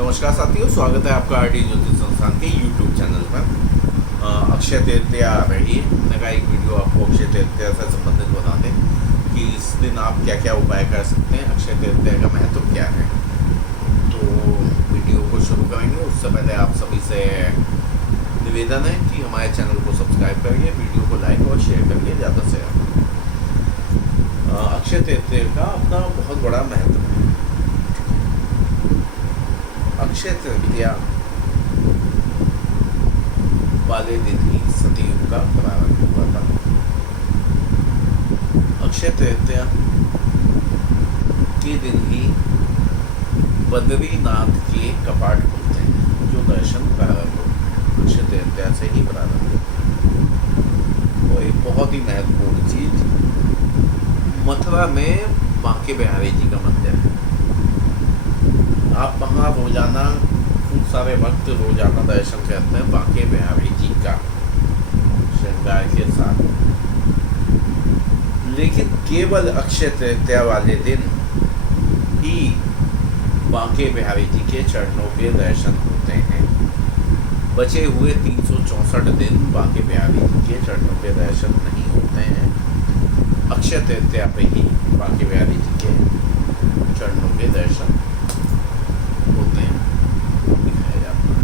नमस्कार साथियों, स्वागत है आपका आरडी ज्योतिष संस्थान के यूट्यूब चैनल पर। अक्षय तृतीया आ रही है। मैंने कहा एक वीडियो आपको अक्षय तृतीया से संबंधित बता दें कि इस दिन आप क्या क्या उपाय कर सकते हैं, अक्षय तृतीया का महत्व क्या है। तो वीडियो को शुरू करेंगे उससे पहले आप सभी से निवेदन है कि हमारे चैनल को सब्सक्राइब करिए, वीडियो को लाइक और शेयर करिए ज़्यादा से ज़्यादा। अक्षय तृतीया का अपना बहुत बड़ा महत्व है। अक्षय तृतीया वाले दिन ही सतयुग का प्रारंभ हुआ था। अक्षय तृतीया के दिन ही बद्रीनाथ के कपाट खुलते हैं, जो दर्शन प्रारंभ होते हैं अक्षय तृतीया से ही प्रारंभ होते हैं। और एक बहुत ही महत्वपूर्ण चीज, मथुरा में बांके बिहारी जी का मंदिर है। आप वहाँ रोजाना खूब सारे भक्त रोजाना दर्शन करते हैं बांके बिहारी जी का श्रृंगार के साथ। लेकिन केवल अक्षय तृतीया वाले दिन ही बांके बिहारी जी के चरणों के दर्शन होते हैं। बचे हुए 364 दिन बांके बिहारी जी के चरणों के दर्शन नहीं होते हैं। अक्षय तृतीया पे ही बांके बिहारी जी के चरणों के दर्शन होते हैं, दिखाया जाता है।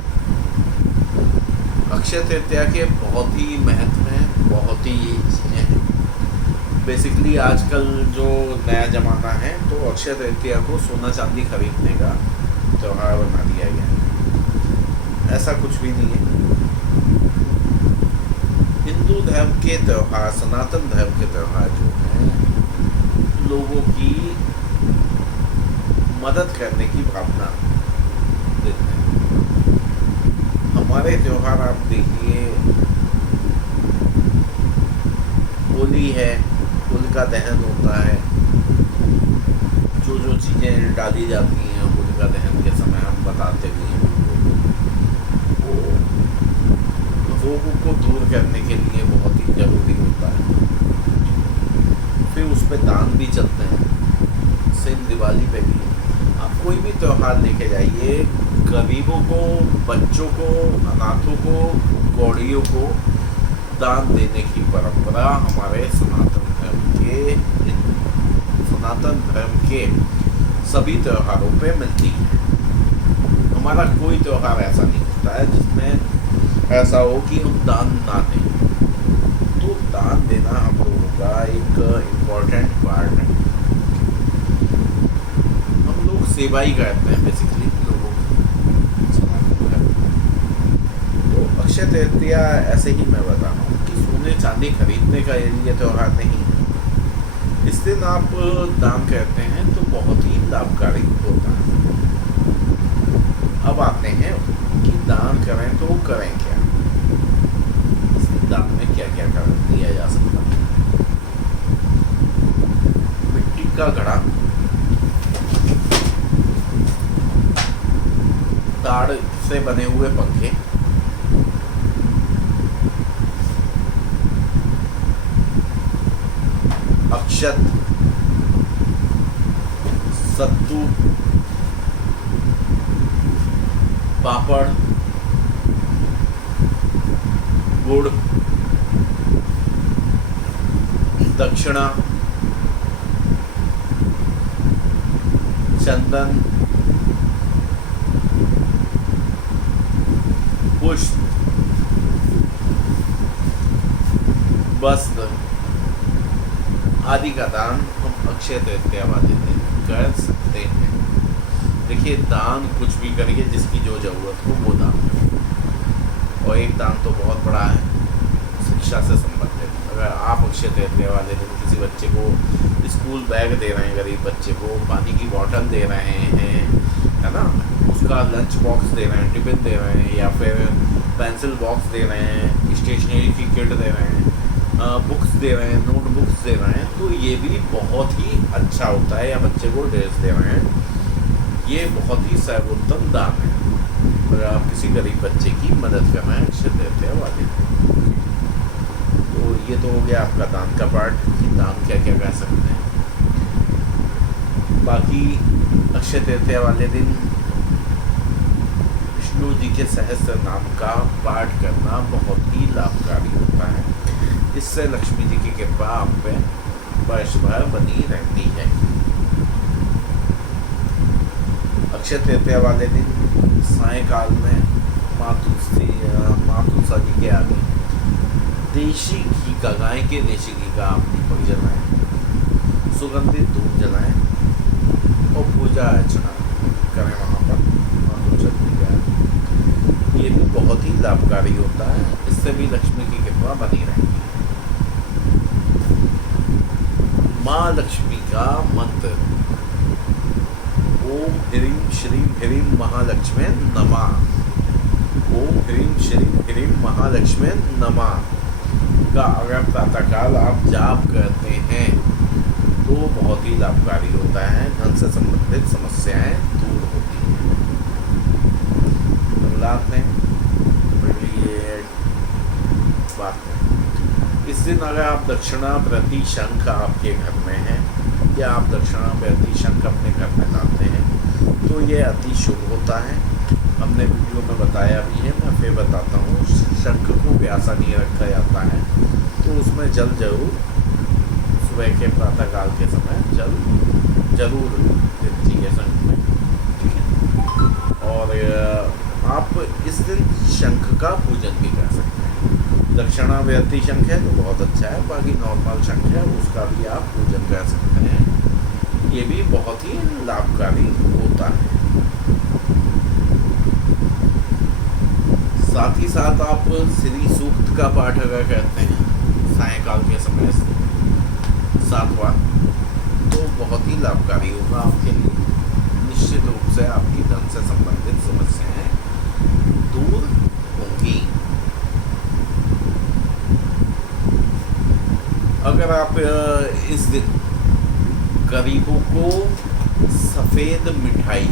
अक्षय तृतीया के बहुत ही महत्व हैं, बहुत ही चीज़ें हैं। बेसिकली आजकल जो नया ज़माना है तो अक्षय तृतीया को सोना चांदी खरीदने का त्यौहार बना दिया गया है। ऐसा कुछ भी नहीं है। हिंदू धर्म के त्यौहार, सनातन धर्म के त्यौहार जो हैं, लोगों की मदद करने की भावना देते हैं। हमारे त्यौहार आप देखिए, होली है, होलिका दहन होता है। जो जो चीज़ें डाली जाती हैं होलिका दहन के समय हम बताते भी हैं। रोगों को दूर करने के लिए बहुत ही जरूरी होता है। फिर उस पर दान भी चलते हैं। सेम दिवाली पे भी आप कोई भी त्यौहार लेके जाइए, गरीबों को, बच्चों को, अनाथों को, गौड़ियों को दान देने की परंपरा हमारे सनातन धर्म के सभी त्योहारों पे मिलती है। हमारा कोई त्यौहार ऐसा नहीं होता है जिसमें ऐसा हो कि हम दान ना दें। तो दान देना हम लोगों का एक इम्पोर्टेंट पार्ट है। हम लोग सेवा ही करते हैं बेसिकली लोगों की। तो अक्षय तृतीया ऐसे ही मैं बता रहा हूँ कि सोने चांदी खरीदने का ये त्यौहार नहीं है। इस दिन आप दान करते हैं तो बहुत ही लाभकारी होता है। अब आते हैं कि दान करें तो करें क्या, इस दान में क्या क्या कर दिया जा सकता है। मिट्टी का घड़ा, ताड़ से बने हुए पंखे, अक्षत, सत्तू, पापड़, गुड़, दक्षिणा, चंदन, पुष्प, वस्त्र आदि का दान हम अक्षय तृतीया वाले दिन कर सकते हैं। देखिए, दान कुछ भी करिए, जिसकी जो जरूरत हो वो दान करिए। और एक दान तो बहुत बड़ा है, शिक्षा से संबंधित। अगर आप अक्षय तृतीया वाले दिन किसी बच्चे को स्कूल बैग दे रहे हैं, गरीब बच्चे को पानी की बॉटल दे रहे हैं, है ना, उसका लंच बॉक्स दे रहे हैं, टिफिन दे रहे हैं, या फिर पेंसिल बॉक्स दे रहे हैं, स्टेशनरी की किट दे रहे हैं, बुक्स दे रहे हैं, नोटबुक्स दे रहे हैं, तो ये भी बहुत ही अच्छा होता है। या बच्चे को ड्रेस दे रहे हैं, ये बहुत ही सर्वोत्तम दान है। अगर आप किसी गरीब बच्चे की मदद कर रहे हैं अक्षय तृतीया वाले दिन, तो ये तो हो गया आपका दान का पार्ट कि दान क्या क्या कर सकते हैं। बाकी अक्षय तृतीया वाले दिन विष्णु जी के सहस्त्र नाम का पाठ करना बहुत ही लाभकारी होता है। इससे लक्ष्मी जी की कृपा आप पे वर्ष भर बनी रहती है। अक्षय तृतीया वाले दिन सायंकाल में माँ तुलसा जी के आगे देशी घी का, गाय के देशी घी का आप दीपक जलाएं, सुगंधित धूप जलाएं और पूजा अर्चना करें वहाँ पर माँ तुलसा जी के। ये भी बहुत ही लाभकारी होता है, इससे भी लक्ष्मी की कृपा बनी रहेगी। माँ लक्ष्मी का मंत्र ओम ह्रीं श्रीं ह्रीं महालक्ष्मी नमः, ओम ह्रीं श्रीं ह्रीं महालक्ष्मी नमः का अगर प्रातःकाल आप जाप करते हैं तो बहुत ही लाभकारी होता है। धन से संबंधित समस्याएं दूर होती हैं। रात में ये बात है, इस दिन अगर आप दक्षिणा प्रति शंख आपके घर में है या आप दक्षिणा प्रति शंख अपने घर में लाते हैं तो ये अति शुभ होता है। हमने वीडियो में बताया भी है, मैं फिर बताता हूँ। शंख को प्यासा नहीं रखा जाता है तो उसमें जल जरूर सुबह के प्रातःकाल के समय जल जरूर देनी चाहिए शंख में, ठीक है। और आप इस दिन शंख का पूजन भी कर सकते हैं। दक्षिणावर्ती शंख है तो बहुत अच्छा है, बाकी नॉर्मल शंख है उसका भी आप पूजन कर सकते हैं। ये भी बहुत ही लाभकारी होता है। साथ ही साथ आप श्री सूक्त का पाठ अगर करते हैं सायंकाल के समय 7 बार तो बहुत ही लाभकारी होगा आपके लिए। निश्चित रूप से आपकी धन से संबंधित समस्याएं दूर होंगी। अगर आप इस दिन गरीबों को सफ़ेद मिठाई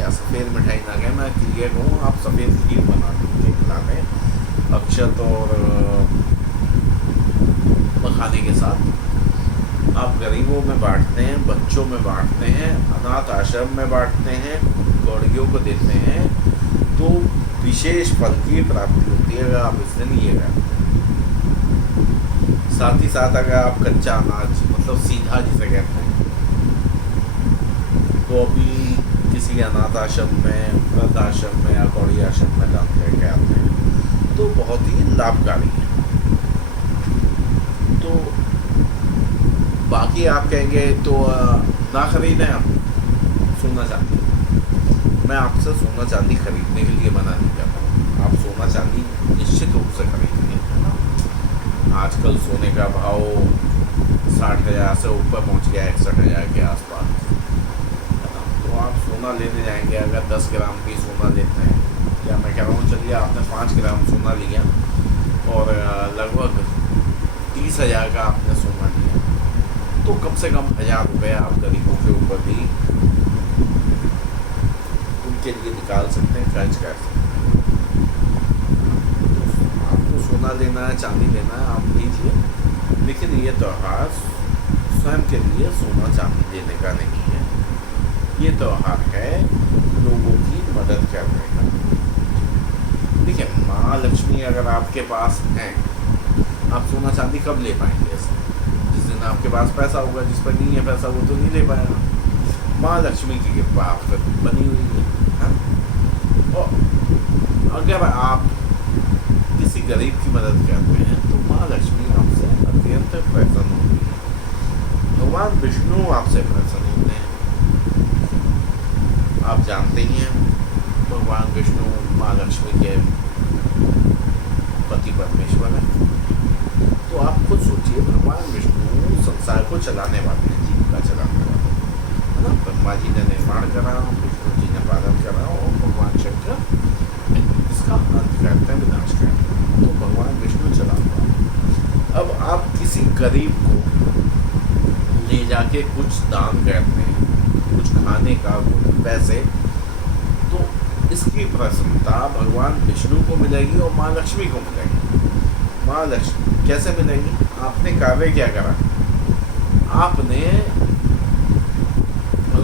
या सफ़ेद मिठाई ना कहें, मैं क्लियर कहूँ, आप सफ़ेद खीर बना के खिलाने अक्षत और मखाने के साथ आप गरीबों में बांटते हैं, बच्चों में बांटते हैं, अनाथ आश्रम में बांटते हैं, गौड़ियों को देते हैं तो विशेष फल की प्राप्ति होती है अगर आप इस दिन ये करें। साथ ही साथ अगर आप कच्चा अनाज मतलब सीधा जिसे कहते हैं तो अभी किसी अनाथ आश्रम में, वृद्ध आश्रम में या गौड़ी आश्रम में दान करके आते हैं तो बहुत ही लाभकारी है। तो बाकी आप कहेंगे तो ना खरीदें आप सोना चांदी। मैं आपसे सोना चांदी खरीदने के लिए मना नहीं कर रहा हूँ। आप सोना चांदी निश्चित रूप से खरीदेंगे, है ना। आजकल सोने का भाव 60,000 से ऊपर पहुँच गया, 61,000 के आसपास, है ना। तो आप सोना लेने जाएंगे, अगर 10 ग्राम की सोना लेते हैं, या मैं कह रहा हूँ चलिए आपने 5 ग्राम सोना लिया और लगभग 30,000 का आपने सोना लिया तो कम से कम 1,000 रुपये आप गरीबों के ऊपर भी उनके लिए निकाल सकते हैं, खर्च कर सकते हैं। आपको सोना लेना है, चांदी लेना है, आप लीजिए, लेकिन ये त्यौहार स्वयं के लिए सोना चांदी लेने का नहीं है। ये त्यौहार है लोगों की मदद करने का। देखिए, माँ लक्ष्मी अगर आपके पास हैं, आप सोना चांदी कब ले पाएंगे ऐसे? जिस दिन आपके पास पैसा होगा। जिस पर नहीं है पैसा वो तो नहीं ले पाएगा। माँ लक्ष्मी की कृपा आप पर बनी हुई है। और अगर आप किसी गरीब की मदद करते हैं तो माँ लक्ष्मी आपसे अत्यंत प्रसन्न होती है। भगवान विष्णु आपसे प्रसन्न होते हैं। आप जानते ही हैं भगवान विष्णु माँ लक्ष्मी के पति परमेश्वर है। तो आप खुद सोचिए, भगवान विष्णु संसार को चलाने वाले हैं, जीविका चलाने वाले हैं, है ना। ब्रह्मा जी ने निर्माण करा, विष्णु जी ने पालन करा और भगवान शंकर इसका अंत करते हैं, विनाश करते हैं। तो भगवान विष्णु चलाने वाले। अब आप किसी गरीब को ले जाके कुछ दान करते हैं, कुछ खाने का, कुछ पैसे, तो इसकी प्रसन्नता भगवान विष्णु को मिलेगी और माँ लक्ष्मी को मिलेगी। माँ लक्ष्मी कैसे मिलेगी? आपने कार्य क्या करा? आपने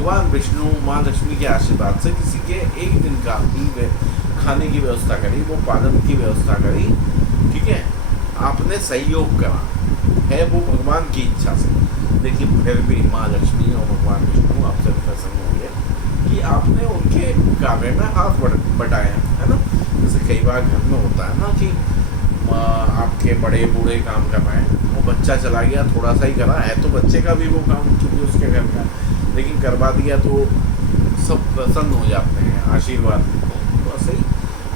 भगवान विष्णु माँ लक्ष्मी के आशीर्वाद से किसी के एक दिन का ही खाने की व्यवस्था करी, वो पालन की व्यवस्था करी, ठीक है, आपने सहयोग करा है, वो भगवान की इच्छा से। लेकिन फिर भी माँ लक्ष्मी और भगवान विष्णु आपसे प्रसन्न होंगे कि आपने उनके कार्य में हाथ बटाया, है ना। जैसे कई बार घर में होता है ना कि आपके बड़े बूढ़े काम कर रहे हैं, वो बच्चा चला गया, थोड़ा सा ही करा है तो बच्चे का भी वो काम क्योंकि उसके घर का, लेकिन करवा दिया तो सब प्रसन्न हो जाते हैं, आशीर्वाद देते हैं। तो ऐसे ही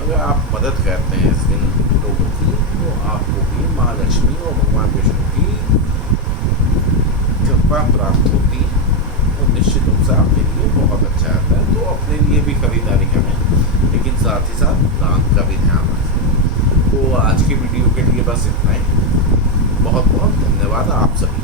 अगर आप मदद करते हैं इस दिन लोगों की, तो आपको भी माँ लक्ष्मी और भगवान विष्णु की कृपा प्राप्त होती है, और निश्चित रूप से आपके लिए बहुत अच्छा रहता है। तो अपने लिए भी खरीदारी करें, लेकिन साथ ही साथ दान का भी ध्यान रखें। तो आज की वीडियो के लिए बस इतना ही। बहुत बहुत धन्यवाद आप सभी।